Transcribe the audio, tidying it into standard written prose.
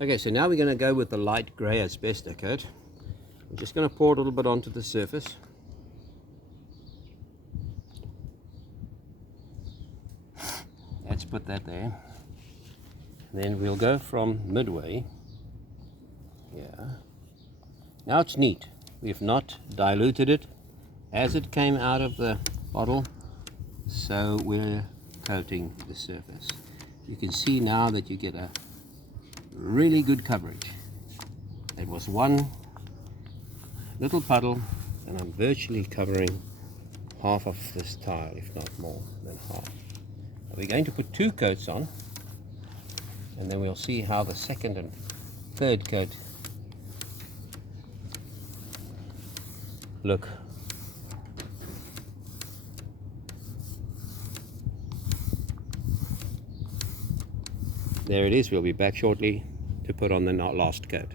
Okay, so now we're going to go with the light grey AsbestoKote. I'm just going to pour a little bit onto the surface. Let's put that there. Then we'll go from midway. Yeah. Now it's neat. We've not diluted it as it came out of the bottle, so we're coating the surface. You can see now that you get a really good coverage. It was one little puddle and I'm virtually covering half of this tile, if not more than half. Now we're going to put 2 coats on, and then we'll see how the second and third coat look. There it is. We'll be back shortly to put on the last coat.